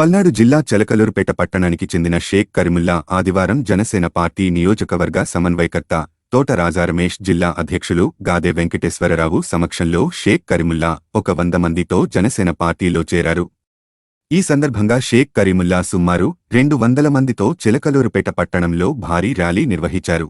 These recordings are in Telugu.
పల్నాడు జిల్లా చిలకలూరుపేట పట్టణానికి చెందిన షేక్ కరీముల్లా ఆదివారం జనసేన పార్టీ నియోజకవర్గ సమన్వయకర్త తోట రాజా రమేష్, జిల్లా అధ్యక్షులు గాదె వెంకటేశ్వరరావు సమక్షంలో షేక్ కరీముల్లా 100 మందితో జనసేన పార్టీలో చేరారు. ఈ సందర్భంగా షేక్ కరీముల్లా సుమారు 200 మందితో చిలకలూరుపేట పట్టణంలో భారీ ర్యాలీ నిర్వహించారు.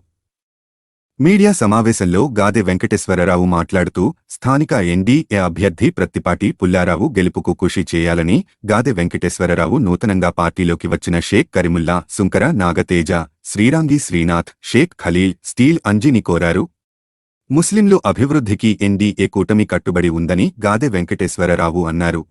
మీడియా సమావేశంలో గాదె వెంకటేశ్వరరావు మాట్లాడుతూ స్థానిక ఎన్డీఏ అభ్యర్థి ప్రత్తిపాటి పుల్లారావు గెలుపుకు కృషి చేయాలని, గాదె వెంకటేశ్వరరావు నూతనంగా పార్టీలోకి వచ్చిన షేక్ కరీముల్లా, సుంకర నాగతేజ, శ్రీరాంగి శ్రీనాథ్, షేక్ ఖలీల్, స్టీల్ అంజిని కోరారు. ముస్లింలు అభివృద్ధికి ఎన్డీఏ కూటమి కట్టుబడి ఉందని గాదె వెంకటేశ్వరరావు అన్నారు.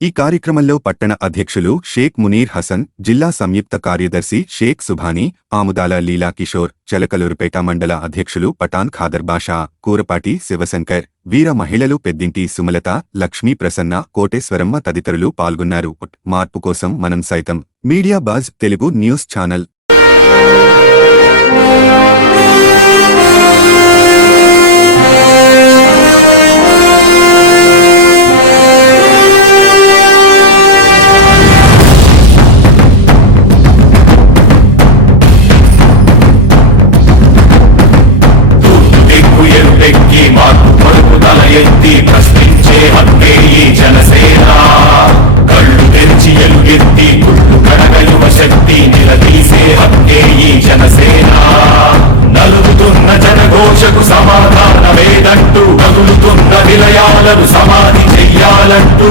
ఈ కార్యక్రమంలో పట్టణ అధ్యక్షులు షేక్ మునీర్ హసన్, జిల్లా సంయుక్త కార్యదర్శి షేక్ సుభానీ, ఆముదాల లీలా కిషోర్, చిలకలూరుపేట మండల అధ్యక్షులు పఠాన్ ఖాదర్ బాషా, కూరపాటి శివశంకర్, వీర మహిళలు పెద్దింటి సుమలత, లక్ష్మీ ప్రసన్న, కోటేశ్వరమ్మ తదితరులు పాల్గొన్నారు. మార్పు కోసం మనం సైతం. Media buzz Telugu news channel. ప్రశ్నించే హక్కే ఈ జనసేన, కళ్ళు తెరిచి ఎలుగెత్తి గుళ్ళు కడగ యువ శక్తి నిలదీసే హక్కే ఈ జనసేన. నలుగుతున్న జనఘోషకు సమాధానమేదంటూ కదులుతున్న విలయాలను సమాధి చెయ్యాలంటూ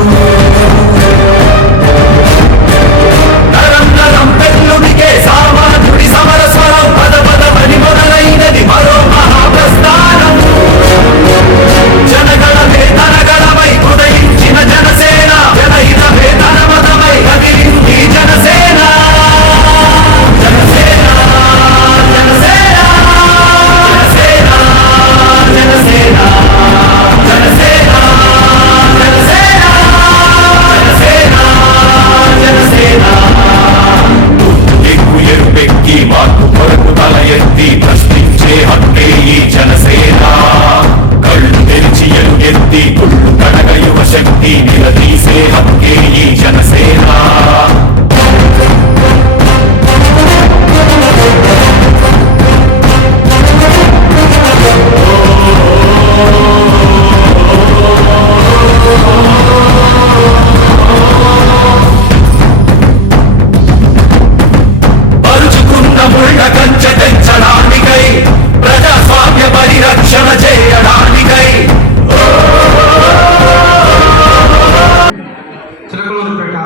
నరం నరం పెళ్ళుడికే సామాన్యుడి సమరస్వరం పద పదమని మొదలైనది మరో మహాప్రస్థానం. జనగణమే ధనగణమై ఉదయించిన జనసేన, జనహితమే ధనమతమై కదిలింది జనసేన. జనసేన జనసేన జనసేన జనసేన జనసేన జనసేన జనసేన జనసేన. ఎక్కు ఎరుపెక్కి మార్పు కొరకు తల ఎత్తి ప్రశ్నించే హక్కే ఈ జనసేన. కళ్ళు తెరిచి ఎలుగెత్తి గుళ్ళు కడగ యువ శక్తి నిలదీసే హక్కే ఈ జనసేన. పరుచుకున్న ముళ్ళ కంచె తెంచడానికై, ప్రజాస్వామ్య పరిరక్షణ చేయడానికై చిలకలూరుపేట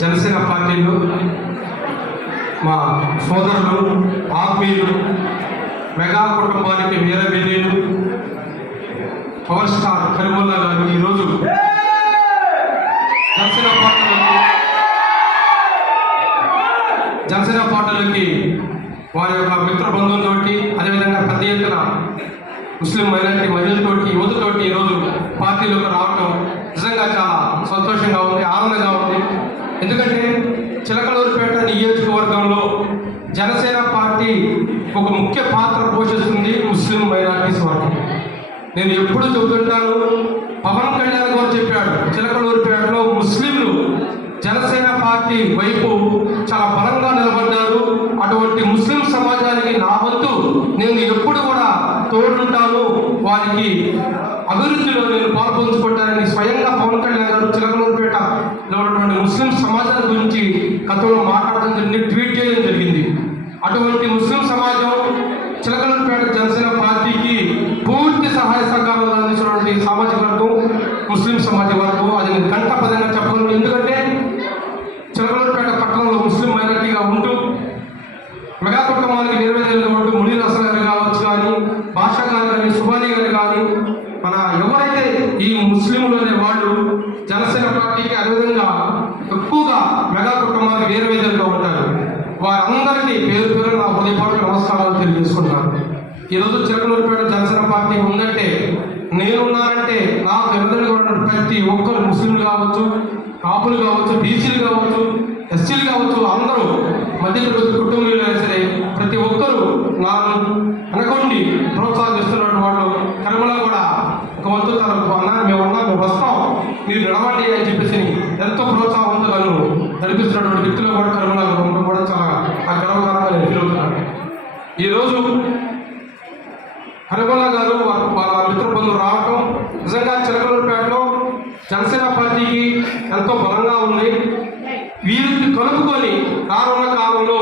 జనసేన పార్టీలో మా సోదరులు, ఆత్మీయులు, మెగా కుటుంబానికి వీరవేదీలు పవర్ స్టార్ కరీముల్లా గారు ఈరోజు జనసేన పార్టీలోకి వారి యొక్క మిత్ర బంధువులతోటి, అదేవిధంగా పెద్ద ఎత్తున ముస్లిం మైనారిటీ మహిళలతోటి, యువతతోటి ఈరోజు పార్టీలోకి రావడం నిజంగా చాలా సంతోషంగా ఉంది, ఆనందంగా ఉంది. ఎందుకంటే చిలకలూరుపేట నియోజకవర్గంలో జనసేన పార్టీ ఒక ముఖ్య పాత్ర పోషిస్తుంది ముస్లిం మైనారిటీస్ వారికి. నేను ఎప్పుడు చెబుతుంటాను, పవన్ కళ్యాణ్ గారు చెప్పాడు, చిలకలూరుపేటలో ముస్లింలు జనసేన పార్టీ వైపు చాలా బలంగా నిలబడ్డారు. అటువంటి ముస్లిం సమాజానికి నా వంతు నేను ఎప్పుడు కూడా తోడుంటాను, వారికి అభివృద్ధిలో నేను పాల్పంచుకుంటానని స్వయంగా పవన్ కళ్యాణ్ గారు చిలకలూరుపేటలో ఉన్నటువంటి ముస్లిం సమాజం గురించి గతంలో మాట్లాడడం జరిగింది, ట్వీట్ చేయడం జరిగింది. అటువంటి ముస్లిం సమాజం చిలకలూరుపేట జనసేన పార్టీకి పూర్తి సహాయ సహకారాలు అందించినటువంటి సామాజిక వర్గం ముస్లిం సమాజ వర్గం. అది నేను కంటపదంగా చెప్పగలను. ఎందుకంటే చిలకలూరుపేట పట్టణంలో ముస్లిం మైనారిటీగా ఉంటూ మెగా కుటుంబానికి నిర్వేదాలుగా ఉంటూ మునీర్ హసన్ గారు కావచ్చు కానీ, బాషా గారు కానీ, సుబానీ గారు కానీ, మన ఎవరైతే ఈ ముస్లింలోనే వాళ్ళు జనసేన పార్టీకి అదేవిధంగా ఎక్కువగా మెగా కుటుంబానికి వేరువేదలుగా ఉంటారు. వారందరికీ పేరు పేరు నా హృదయపూర్వక నమస్కారాలు తెలియజేసుకుంటున్నాను. ఈరోజు చిలకలూరుపేట జనసేన పార్టీ ఉందంటే, నేనున్నానంటే నాకు ఎదురుగా ఉన్న ప్రతి ఒక్కరు ముస్లింలు కావచ్చు, కాపులు కావచ్చు, బీసీలు కావచ్చు, ఎస్సీలు కావచ్చు, అందరూ మధ్యతరగతి కుటుంబంలో సరే ప్రతి ఒక్కరూ నాకు అనుకోండి ప్రోత్సహిస్తున్న వాళ్ళు. కరీముల్లా కూడా ఒక వంతు తనకు అన్నా మేము వస్తాం, మీరు నడవండి అని చెప్పేసి ఎంతో ప్రోత్సాహంతో నన్ను ఈరోజు హరిగొల్ల గారు వాళ్ళ మిత్ర బంధువులు రావటం నిజంగా చిలకలూరుపేటలో జనసేన పార్టీకి ఎంతో బలంగా ఉంది. వీరిని కలుపుకొని రానున్న కాలంలో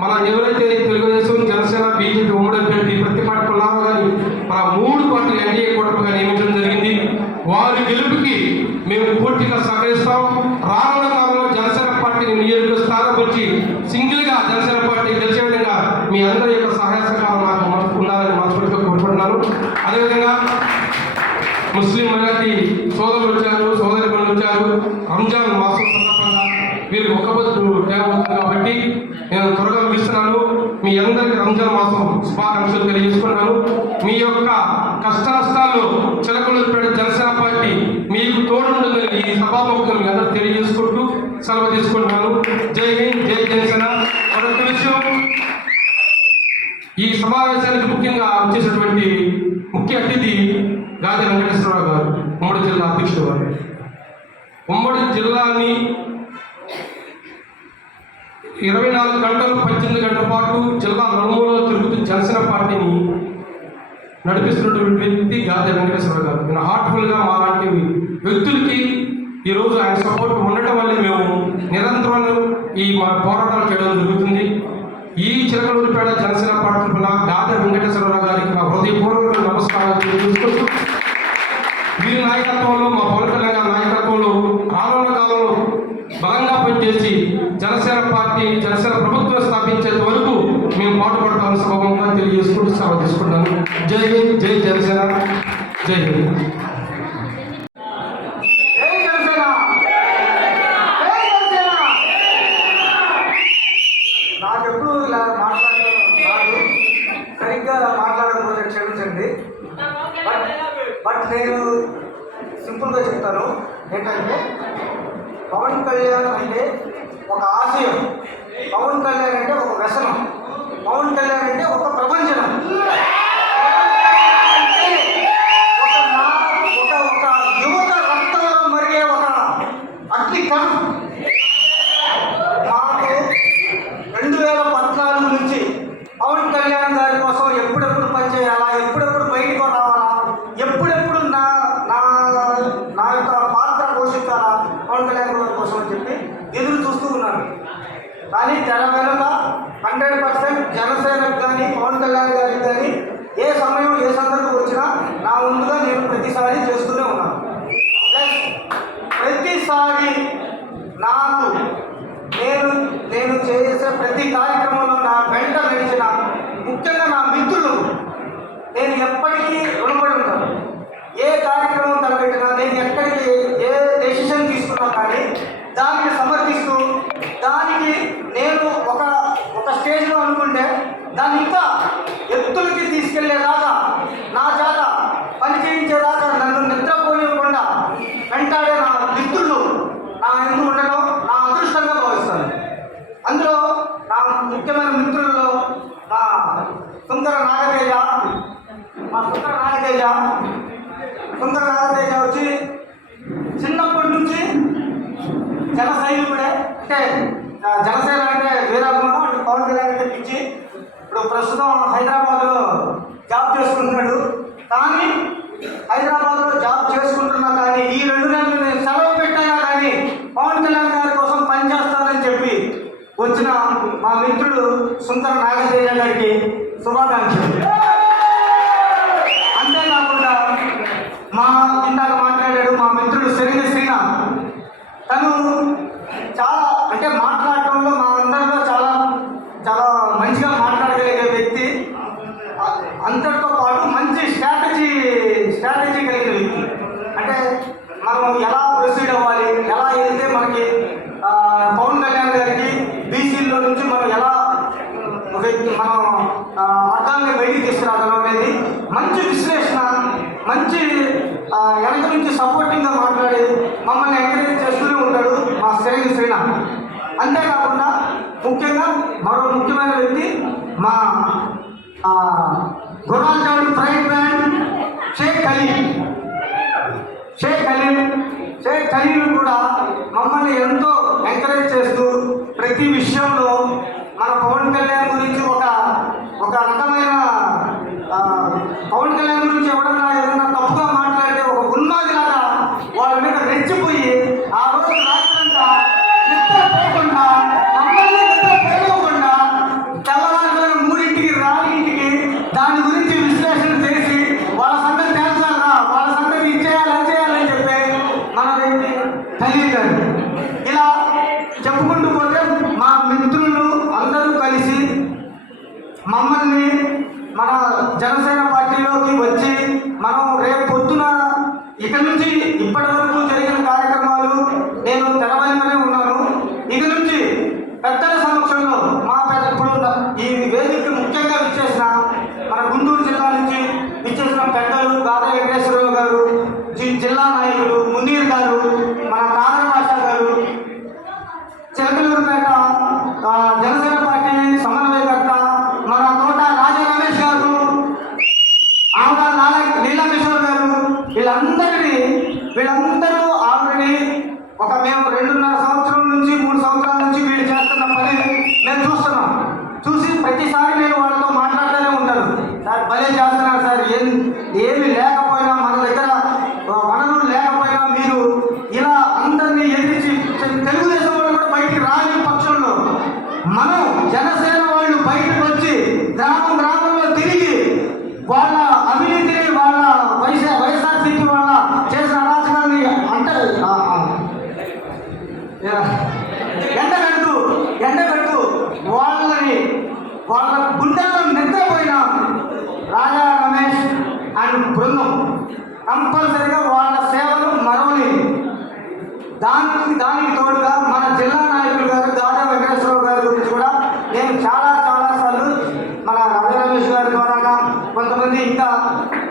మన ఎవరైతే తెలుగుదేశం, జనసేన, బీజేపీ ఉమ్మడి అభ్యర్థి ప్రతిపాటి పుల్లారావు గారి మన 3 పార్టీలు ఎన్డీఏ కూటమిగా నియమించడం జరిగింది. వారి గెలుపుకి మేము పూర్తిగా సహకరిస్తాం. రానున్న కాలంలో జనసేన పార్టీని నియోజక స్థానం వచ్చి సింగిల్గా జనసేన పార్టీ గెలిచే విధంగా మీ అందరి యొక్క సహాయ సహకారం నాకు ఉండాలని మనస్ఫూర్తిగా కోరుకుంటున్నాను. అదేవిధంగా ముస్లిం మైనారిటీ సోదరులు వచ్చారు, సోదరిమణులు వచ్చారు. రంజాన్ మాసం సందర్భంగా వీరికి ఒక్క పొద్దు తేవవుతుంది కాబట్టి నేను త్వరగా ముగిస్తున్నాను. మీ అందరికీ రంజాన్ మాసం శుభాకాంక్షలు తెలియజేసుకున్నాను. మీ యొక్క కష్ట నష్టాల్లో చిలకలూరుపేట జనసేన పార్టీ మీకు తోడుంటుందని ఈ సభాముఖంగా మీ అందరూ తెలియజేసుకుంటూ సెలవు తీసుకుంటున్నాను. జై హింద్, జై జనసేన. మరొక విషయం, ఈ సమావేశానికి ముఖ్యంగా వచ్చేసినటువంటి ముఖ్య అతిథి గాది వెంకటేశ్వరరావు గారు, ఉమ్మడి జిల్లా అధ్యక్షుడు గారు. ఉమ్మడి జిల్లాని 24 గంటలు 18 గంటల పాటు జిల్లా నలుమూలలో తిరుగుతూ జనసేన పార్టీని నడిపిస్తున్నటువంటి వ్యక్తి గాది వెంకటేశ్వరరావు గారు. నేను హార్ట్ఫుల్గా మా లాంటి వ్యక్తులకి ఈరోజు ఆయన సపోర్ట్ ఉండటం వల్లే మేము నిరంతరం మా పోరాటాలు చేయడం జరుగుతుంది. ఈ చిలకలూరుపేట జనసేన పార్టీ తరఫున గాది వెంకటేశ్వరరావు గారికి నా హృదయపూర్వక నమస్కారాలు తెలియజేసుకుంటూ వీరి నాయకత్వంలో, మా పవన్ కళ్యాణ్ గారి నాయకత్వంలో రానున్న కాలంలో బలంగా పనిచేసి జనసేన పార్టీ, జనసేన ప్రభుత్వం స్థాపించేంత వరకు మేము పాటుపడతామని సభంగా తెలియజేసుకుంటూ సెలవు తీసుకుంటాను. జై హింద్, జై జనసేన, జై హింద్. నాకెప్పుడు ఇలా మాట్లాడడం రాదు, సరిగ్గా మాట్లాడకపోతే క్షమించండి. బట్ నేను సింపుల్గా చెప్తాను. ఏంటంటే పవన్ కళ్యాణ్ అంటే ఒక ఆశయం, పవన్ కళ్యాణ్ అంటే ఒక వ్యసనం, పవన్ కళ్యాణ్ అంటే ఒక ప్రపంచం, ఒక యువత రక్తంలో మరిగే ఒక అగ్ని కణం. మాకు 2014 నుంచి పవన్ కళ్యాణ్ గారి కోసం ఎప్పుడెప్పుడు పనిచేయాలా, ఎప్పుడెప్పుడు బయటకు రావాలా, ఎప్పుడెప్పుడు నా యొక్క పాత్ర పోషించాలా పవన్ కళ్యాణ్ గారి కోసం అని చెప్పి ఎదురు చూస్తూ ఉన్నాను. కానీ తెర వెనుక 100% జనసేనకు కానీ పవన్ కళ్యాణ్ గారికి కానీ ఏ సమయం ఏ సందర్భం వచ్చినా నా ముందుగా నేను ప్రతిసారి చేస్తూనే ఉన్నాను. ప్లస్ ప్రతిసారి నాకు నేను చేసే ప్రతి కార్యక్రమంలో నా వెంట నడిచిన ముఖ్యంగా నా మిత్రులు నేను ఎప్పటికీ రుణపడి ఉంటాను. ఏ కార్యక్రమం తలపెట్టినా, నేను ఎక్కడికి ఏ డెసిషన్ తీసుకున్నా కానీ దానిని సమర్థిస్తూ, దానికి నేను ఒక స్టేజ్లో అనుకుంటే దాన్ని ఇంకా ఎత్తులకి తీసుకెళ్లేదాకా, నా చేత పని చేయించేదాకా, నన్ను నిద్రపోనివ్వకుండా వెంటాడే నా మిత్రులు నా ఎందుకు ఉండడం నా అదృష్టంగా భావిస్తాను. అందులో నా ముఖ్యమైన మిత్రుల్లో మా సుందర నాగతేజ వచ్చి చిన్నప్పటి నుంచి జన సైనికుడే. అంటే జనసేన అంటే వీరాభిమానం, అంటే పవన్ కళ్యాణ్ అంటే పిచ్చి. ఇప్పుడు ప్రస్తుతం హైదరాబాద్లో జాబ్ చేసుకుంటున్నాడు. కానీ హైదరాబాద్లో జాబ్ చేసుకుంటున్నా కానీ ఈ 2 నెలలు నేను సెలవు పెట్టైనా కానీ పవన్ కళ్యాణ్ గారి కోసం పనిచేస్తానని చెప్పి వచ్చిన మా మిత్రుడు సుందర నాగతేజ గారికి శుభాకాంక్షలు. అంతేకాకుండా ఇందాక మాట్లాడాడు మా మిత్రుడు సెరిగి శ్రీనాథ్. తను చాలా అంటే మాట్లాడటంలో మా అందరిలో చాలా చాలా మంచిగా మాట్లాడగలిగే వ్యక్తి. అంతటితో పాటు మంచి స్ట్రాటజీ కలిగిన వ్యక్తి. అంటే మనం ఎలా ప్రొసీడ్ అవ్వాలి, ఎలా వెళ్తే మనకి పవన్ కళ్యాణ్ గారికి బీసీలో నుంచి మనం ఎలా మనం వర్గాన్ని బయటికి తీసుకురాగలం అనేది మంచి విశ్లేషణ, మంచి వెనక నుంచి సపోర్టింగ్గా మాట్లాడి మమ్మల్ని ఎంకరేజ్ చేస్తూనే ఉంటాడు మా సెరిగి శ్రీనాథ్. అంతేకాకుండా ముఖ్యంగా మరో ముఖ్యమైన వ్యక్తి మా గుణాంచాడు ప్రైవేట్ బ్యాండ్ షేక్ ఖలీల్ కూడా మమ్మల్ని ఎంతో ఎంకరేజ్ చేస్తూ ప్రతి విషయంలో మన పవన్ కళ్యాణ్ గురించి ఒక ఒక రకమైన పవన్ కళ్యాణ్ గురించి ఎవడన్నా ఏదన్నా తప్పుగా మాట్లాడితే ఒక ఉన్మాదిలాగా వాళ్ళ మీద రెచ్చిపోయి ఆ రోజు రాత్రంతా నిద్ర పోకుండా మమ్మల్ని నిద్ర పోకుండా తెల్లవారుజామున 3ంటికి 4ంటికి దాని గురించి విశ్లేషణ చేసి వాళ్ళ సంగతి తేల్చాలరా, వాళ్ళ సంగతి ఇచ్చేయాలని చెప్పి మన వ్యక్తి తెలియదు. ఇలా చెప్పుకుంటూ పోతే మా మిత్రులు అందరూ కలిసి మమ్మల్ని మన జనసేన పార్టీలోకి వచ్చి మనం రేపు పొద్దున ఇక నుంచి ఇప్పటి వరకు జరిగిన కార్యక్రమాలు నేను తెరవైననే ఉన్నాను. ఇక నుంచి పెద్దల సమక్షంలో మా ఇప్పుడు ఈ వేదిక ముఖ్యంగా విచ్చేసిన మన గుంటూరు జిల్లా నుంచి విచ్చేసిన పెద్దలు గాదా వెంకటేశ్వరరావు గారు, జిల్లా నాయకులు మునీర్ గారు, మన కాదర భాష గారు, చిలకలూరుపేట జనసేన పార్టీ సమన్వయకర్త మన తోట రాజా రమేష్ గారు, ఆమె నీలకిషోర్ గారు, వీళ్ళందరూ ఆల్రెడీ మేము 2.5 సంవత్సరం నుంచి 3 సంవత్సరాల నుంచి వీళ్ళు చేస్తున్న పని నేను చూస్తున్నాం. చూసి ప్రతిసారి నేను వాళ్ళతో మాట్లాడుతూనే ఉంటాను. సార్ భలే చేస్తున్నారు సార్, ఏమి లేకపోయినా మన దగ్గర వనరులు లేకపోయినా మీరు ఇలా అందరినీ ఎదిరించి తెలుగుదేశం వాళ్ళు కూడా బయటికి రాని పక్షంలో మనం జనసేన వాళ్ళు బయటకు వచ్చి గ్రామంలో తిరిగి వాళ్ళ అవినీతిని వాళ్ళ వైఎస్ఆర్సీపీ వాళ్ళ చేసిన అరాచకాన్ని అంటే ఎండబెట్టు వాళ్ళ గుండెల్లో నిద్రపోయిన రాజా రమేష్ అండ్ బృందం కంపల్సరిగా వాళ్ళ సేవలు మరవలేదు. దానికి తోడుగా మన జిల్లా నాయకులు గారు గాదా వెంకటేశ్వరరావు గారి గురించి కూడా నేను చాలా సార్లు మన రాజా రమేష్ గారి ద్వారా కొంతమంది ఇంకా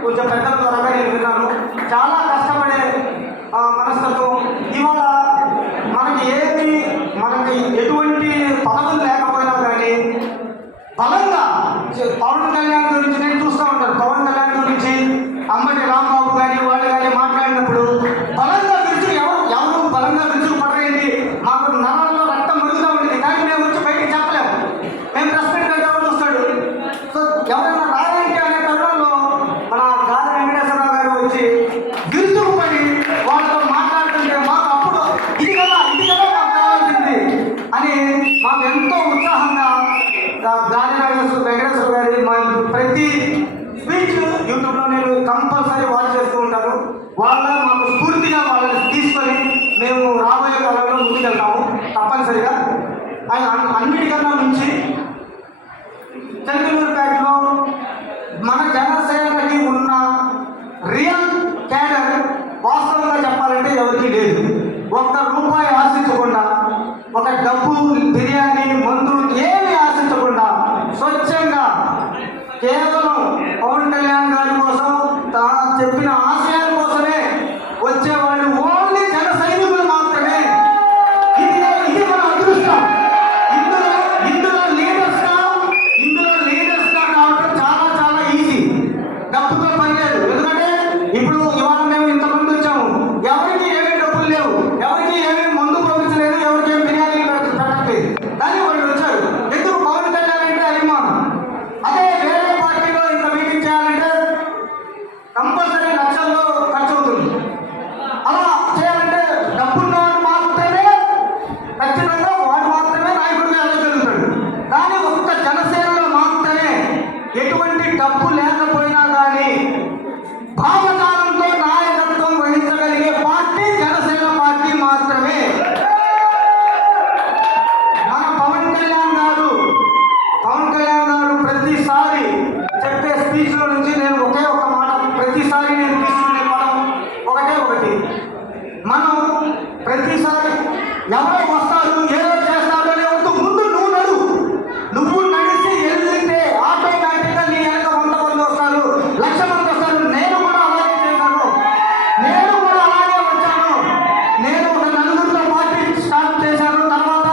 కొంచెం పెద్దల ద్వారా నేను విన్నాను. చాలా కష్టపడే మనస్తత్వం. ఇవాళ మనకి ఎటువంటి పదవులు లేకపోయినా కానీ బలంగా పవన్ కళ్యాణ్ గురించి నేను చూస్తూ ఉంటాను. పవన్ కళ్యాణ్ గురించి అమ్మటి రాంబాబు కానీ వాళ్ళు కానీ మాట్లాడినప్పుడు బలంగా ఎవరు బలంగా విరుచుకుపడరేంటి, మాకు నరాల్లో రక్తం మరుగుతూ ఉంటుంది, కానీ మేము వచ్చి బయటికి చెప్పలేము. మేము రెస్పెక్ట్ అంటే ఎవరు చూస్తాడు. సో ఎవరైనా రారేంటి అనే తరుణంలో మన గాదా వెంకటేశ్వరరావు గారు వచ్చి విరుచుకుపడి వాళ్ళతో మాట్లాడుతుంటే మాకు అప్పుడు ఇది కదా మాకు కావాల్సింది అని మాకు ఎంతో ఉత్సాహంగా గాదా వెంకటేశ్వర గారి ప్రతి స్పీచ్ యూట్యూబ్లో నేను కంపల్సరీ వాచ్ చేస్తూ ఉంటాను. మాకు స్ఫూర్తిగా వాళ్ళని తీసుకొని మేము రాబోయే కాలంలో ముందుకెళ్తాము తప్పనిసరిగా. అన్నిటికన్నా నుంచి చిలకలూరుపేటలో మన జనసేనకి ఉన్న రియల్ క్యాడర్ వాస్తవంగా చెప్పాలంటే ఎవరికీ లేదు. ₹1 ఆశించకుండా, ఒక డబ్బు బిర్యానీ మందు ఏమి ఆశించకుండా స్వచ్ఛంగా కేవలం పవన్ కళ్యాణ్ గారి కోసం చెప్పిన ఆశయాల కోసమే వచ్చేవాళ్ళు ఓన్లీ జన సైనికులు మాత్రమే. ఇది మన అదృష్టం. ఇందులో లీడర్స్గా కావడం చాలా ఈజీ. డబ్బుతో పని లేదు. ఎందుకంటే ఇప్పుడు ఇవాళ మేము ఇంతమంది వచ్చాము, ఎవరికి ఏమీ డబ్బులు లేవు, ఎవరికి ఏమీ మందు పంపించలేదు, ఎవరికి ఏమి బిర్యానీ పెట్టట్లేదు, కానీ వాళ్ళు వచ్చారు. ఎందుకు? పవన్ కళ్యాణ్ అంటే అభిమానం. అదే వేరే పార్టీలో ఇంత మీటింగ్ చేయాలంటే కంపల్సరీ లక్షల్లో ఖర్చు అవుతుంది. అలా చేయాలంటే డబ్బున్నవాడు మాత్రమే ఖచ్చితంగా వాడు మాత్రమే నాయకుడిగా వెళ్ళగలుగుతాడు. కానీ ఒక్క జనసేనలో మాత్రమే ఎటువంటి డబ్బు లేకపోయినా కానీ భావజాలంతో నాయకత్వం వహించగలిగే పార్టీ జనసేన పార్టీ మాత్రమే. మన పవన్ కళ్యాణ్ గారు ప్రతిసారి చెప్పే స్పీచ్లో నుంచి నేను ఒకే ఒక మాట ప్రతిసారి నేను తీసుకునే పదం ఒకటి. మనం ప్రతిసారి ఎవరో వస్తారు ఏదో చేస్తారు అనే వద్దు, ముందు నువ్వు నడిచి వెళ్తే ఆటోమేటిక్గా నీ వెనక 100 మంది వస్తారు, 1,00,000 మంది వస్తారు. నేను కూడా అలాగే చేశాను, నేను కూడా అలాగే వచ్చాను. నేను ఒక 4 పార్టీ స్టార్ట్ చేశాను, తర్వాత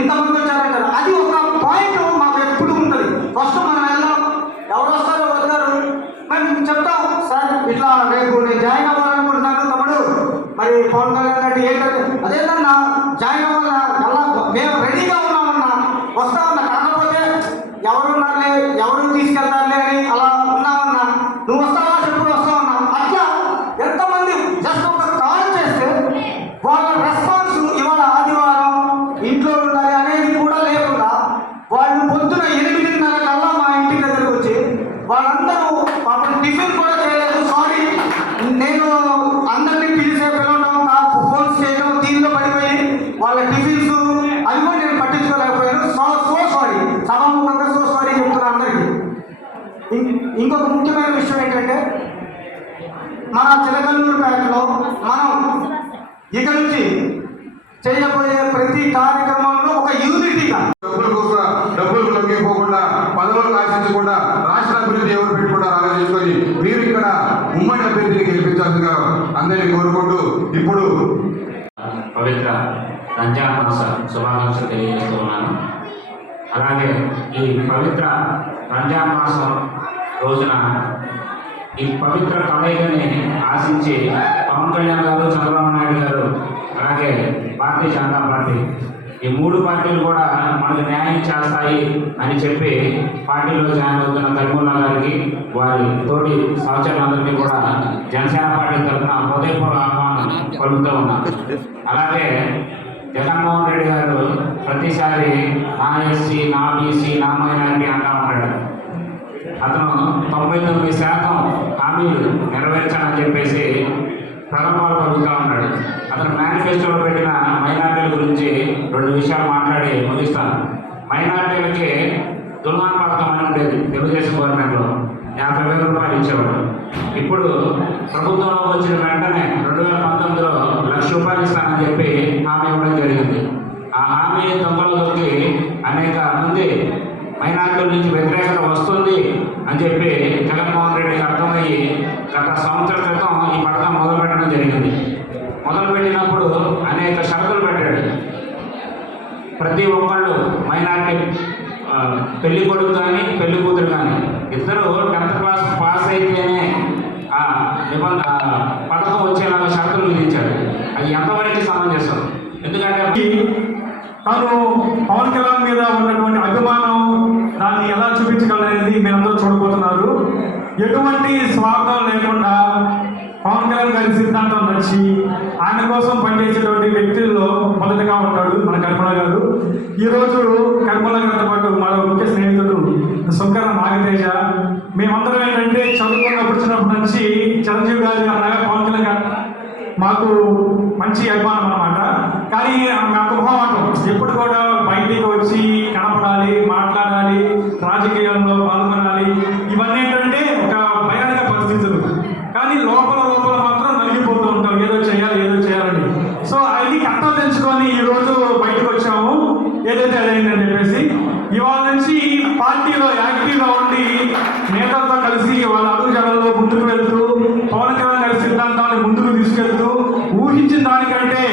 ఇంతమంది వచ్చారంటారు. అది ఒక పాయింట్ మాకు ఎప్పుడు ఉంటుంది. ఫస్ట్ మనం వెళ్దాం, ఎవరు వస్తారో వస్తారు, మేము చెప్తాం సార్ ఇట్లా రేపు నేను జాయిన్ అవ్వాలనుకుంటున్నాను తమ్ముడు, మరి పవన్ కళ్యాణ్ గారి ఏంటంటే అదేదన్నా జాయిన్ అవ్వాలన్నా మేము రెడీగా ఉన్నామన్నా వస్తామన్నా. కాకపోతే ఎవరున్నారులే ఎవరు తీసుకెళ్తారులే అని అలా ఉన్నామన్నా, నువ్వు వస్తావా ఎప్పుడు వస్తావన్నా, అట్లా ఎంతమంది జస్ట్ ఒక కాల్ చేస్తే వాళ్ళ రెస్పాన్స్ ఇవాళ ఆదివారం ఇంట్లో ఉండాలి అనేది కూడా లేకుండా వాళ్ళు పొద్దున 8:30 కల్లా మా ఇంటి దగ్గరకు వచ్చి వాళ్ళందరూ పాపం టిఫిన్ కూడా చేయలేదు, సారీ నేను అందరినీ పిలవడం ఫోన్స్ చేయడం దీనిలో పడిపోయి వాళ్ళ టిఫిన్స్ అవి కూడా నేను పట్టించుకోలేకపోయాను. సో సారీ, సభాముఖంగా సో సారీ చెప్తున్నాను అందరికీ. ఇంకొక ముఖ్యమైన విషయం ఏంటంటే మన చిలకలూరుపేటలో మనం ఇక నుంచి చేయబోయే ప్రతి కార్యక్రమంలో ఒక యూనిటీగా డబ్బులు లొంగిపోకుండా పదవులు ఆశించకుండా రాష్ట్ర అభివృద్ధి ఎవరు పెట్టుకుంటారు ఆలోచించుకొని మీరు ఇక్కడ ఉమ్మడి అభ్యర్థిని గెలిపించాల్సిందిగా అందరినీ కోరుకుంటూ ఇప్పుడు పవిత్ర రంజాన్ మాస శుభాకాంక్షలు తెలియజేస్తూ ఉన్నాను. అలాగే ఈ పవిత్ర రంజాన్ మాసం రోజున ఈ పవిత్ర కలయికని ఆశించి పవన్ కళ్యాణ్ గారు, చంద్రబాబు నాయుడు గారు, అలాగే భారతీయ జనతా పార్టీ ఈ 3 పార్టీలు కూడా మనకు న్యాయం చేస్తాయి అని చెప్పి పార్టీలో జాయిన్ అవుతున్న కరీముల్లా గారికి, వారి తోటి సహచరులందరికీ కూడా జనసేన పార్టీ తరఫున హృదయపూర్వక ఆహ్వానం పలుకుతూ ఉన్నారు. అలాగే జగన్మోహన్ రెడ్డి గారు ప్రతిసారి నా ఎస్సీ, నా బీసీ, నా మైనారిటీ అంటా ఉన్నాడు. అతను 99% హామీలు నెరవేర్చాలని చెప్పేసి ప్రగల్భాలు పలుకుతూ ఉన్నాడు. అతను మేనిఫెస్టోలో పెట్టిన మైనార్టీల గురించి 2 విషయాలు మాట్లాడి ముగిస్తాను. మైనార్టీలకి దుల్హాన్ పథకం అని ఉండేది తెలుగుదేశం గవర్నమెంట్లో, 50,000 రూపాయలు ఇచ్చేవాడు. ఇప్పుడు ప్రభుత్వంలోకి వచ్చిన వెంటనే 2019లో 1,00,000 రూపాయలు ఇస్తానని చెప్పి హామీ ఇవ్వడం జరిగింది. ఆ హామీ దొంగలకి అనేక మంది మైనార్టీల నుంచి వ్యతిరేకత వస్తుంది అని చెప్పి జగన్మోహన్ రెడ్డికి అర్థమయ్యి గత సంవత్సరం క్రితం ఈ పథకం మొదలుపెట్టడం జరిగింది. మొదలుపెట్టినప్పుడు అనేక షరతులు పెట్టాడు. ప్రతి ఒక్కళ్ళు మైనార్టీ పెళ్లి కొడుకు కానీ పెళ్లి కూతురు కానీ ఇద్దరు 10th క్లాస్ పాస్ అయితేనే ఆ పథకం వచ్చేలాగా షరతులు విధించాడు. అది ఎంతవరకు సమంజసం? ఎందుకంటే తను పవన్ కళ్యాణ్ మీద ఉన్నటువంటి అభిమానం దాన్ని ఎలా చూపించగలనేది మీరందరూ చూడబోతున్నారు. ఎటువంటి స్వార్థం లేకుండా పవన్ కళ్యాణ్ గారి సిద్ధాంతం నచ్చి ఆయన కోసం పనిచేసేటువంటి వ్యక్తుల్లో మొదటగా ఉంటాడు మన కరిమల గారు. ఈరోజు కరిమల గారితో పాటు మరో ముఖ్య స్నేహితుడు సుంకర నాగతేజ. మేమందరం ఏంటంటే చిన్నప్పటి నుంచి చిరంజీవి గారి అలాగే పవన్ కళ్యాణ్ గారు మాకు మంచి అభిమానం అన్నమాట. కానీ మాకు మొహమాటం, ఎప్పుడు కూడా బయటికి వచ్చి కనపడాలి, మాట్లాడాలి, రాజకీయాల్లో పాల్గొనాలి, ఇవన్నీ ఏంటంటే ఒక భయానక పరిస్థితులు. కానీ లోపల మాత్రం నలిగిపోతూ ఉంటాం, ఏదో చేయాలని. సో అది కట్టలు తెచ్చుకొని ఈరోజు బయటకు వచ్చాము. ఏదైతే అదైందని చెప్పేసి ఇవాళ నుంచి పార్టీలో యాక్టివ్గా ఉండి నేతలతో కలిసి వాళ్ళ అడుగుజాడల్లో ముందుకు వెళ్తూ పవన్ కళ్యాణ్ గారి సిద్ధాంతాన్ని ముందుకు తీసుకెళ్తూ ఊహించిన దానికంటే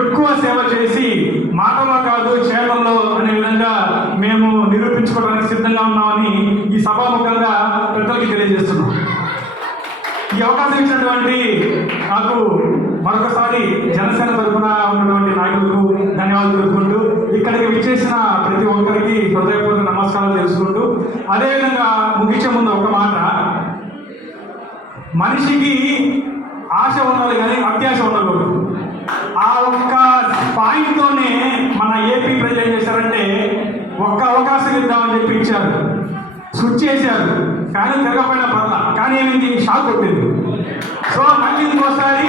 ఎక్కువ సేవ చేసి మాటల్లో కాదు చేతల్లో అనే విధంగా మేము నిరూపించుకోవడానికి సిద్ధంగా ఉన్నామని ఈ సభాముఖంగా పెద్దలకి తెలియజేస్తున్నాం. ఈ అవకాశం ఇచ్చినటువంటి నాకు మరొకసారి జనసేన తరఫున ఉన్నటువంటి నాయకులకు ధన్యవాదాలు తెలుపుకుంటూ ఇక్కడికి విచ్చేసిన ప్రతి ఒక్కరికి హృదయపూర్వక నమస్కారాలు తెలుసుకుంటూ అదేవిధంగా ముగించే ముందు ఒక మాట, మనిషికి ఆశ ఉండాలి కానీ అత్యాశ ఉండకూడదు. ఆ ఒక్క పాయింట్తోనే మన ఏపీ ప్రజలు ఏం చేశారంటే ఒక్క అవకాశం ఇద్దామని చెప్పి ఇచ్చారు, స్విచ్ చేశారు. కానీ తిరగపోయిన పర్ల, కానీ ఏమైంది, షాక్ కొట్టింది. సో మళ్ళీ ఇంకోసారి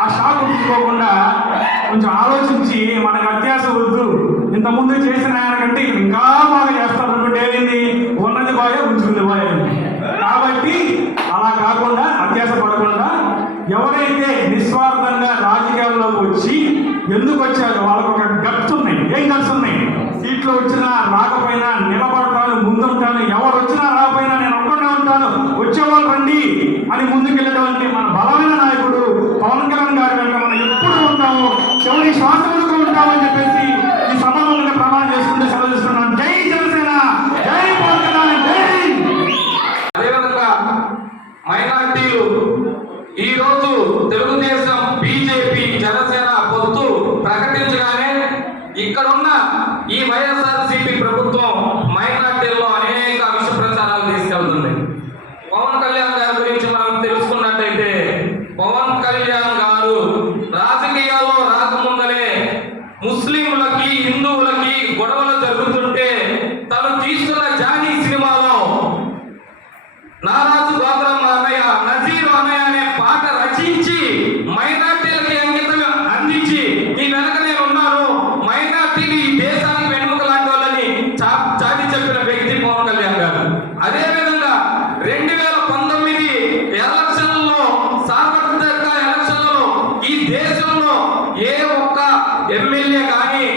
ఆ షాక్ కొట్టుకోకుండా కొంచెం ఆలోచించి మనకు అత్యాశ వద్దు, ఇంతకుముందు చేసిన ఆయన కంటే ఇంకా బాగా చేస్తారు అనుకుంటే ఏమైంది, ఉన్నది బాగా ఉంచుకుంది బాగా. కాబట్టి అలా కాకుండా అత్యాశ పడకుండా ఎవరైతే నిస్వార్థంగా రాజకీయాల్లోకి వచ్చి ఎందుకు వచ్చారో వాళ్ళకు ఒక గట్స్ ఉన్నాయి. ఏం గట్స్ ఉన్నాయి? సీట్లో వచ్చినా రాకపోయినా నిలబడతాను, ముందుంటాను, ఎవరు వచ్చినా రాకపోయినా నేను ఒక్కడే ఉంటాను, వచ్చేవాళ్ళు రండి అని ముందుకెళ్ళేటువంటి మన బలమైన నాయకుడు పవన్ కళ్యాణ్ గారి వెంట మనం ఎప్పుడు ఉంటాము, చివరి శ్వాసములకు ఉంటామని చెప్పేసి ఈ సభలో ప్రమాణం చేసుకుంటూ సెలవు చేస్తున్నాను. జై జనసేన, జై పవన్ కళ్యాణ్, జై. అదేవిధంగా మైనార్టీలు ఈరోజు తెలుగుదేశం, బీజేపీ, జనసేన పొత్తు ప్రకటించగానే ఇక్కడున్న ఈ వైఎస్ఆర్సీపీ ప్రభుత్వం మైనార్టీల్లో అనేక విష ప్రచారాలు రచించి మైనార్టీలకి అంకితం అందించి ఈ వెనక నేను ఉన్నాను, మైనార్టీలు ఈ దేశానికి వెనుక లాంటి వాళ్ళని చాటి చెప్పిన వ్యక్తి పవన్ కళ్యాణ్ గారు. అదేవిధంగా 2019 ఎలక్షన్లలో, సార్వత్రిక ఎలక్షన్లలో ఈ దేశంలో ఏ ఒక్క ఎమ్మెల్యే కానీ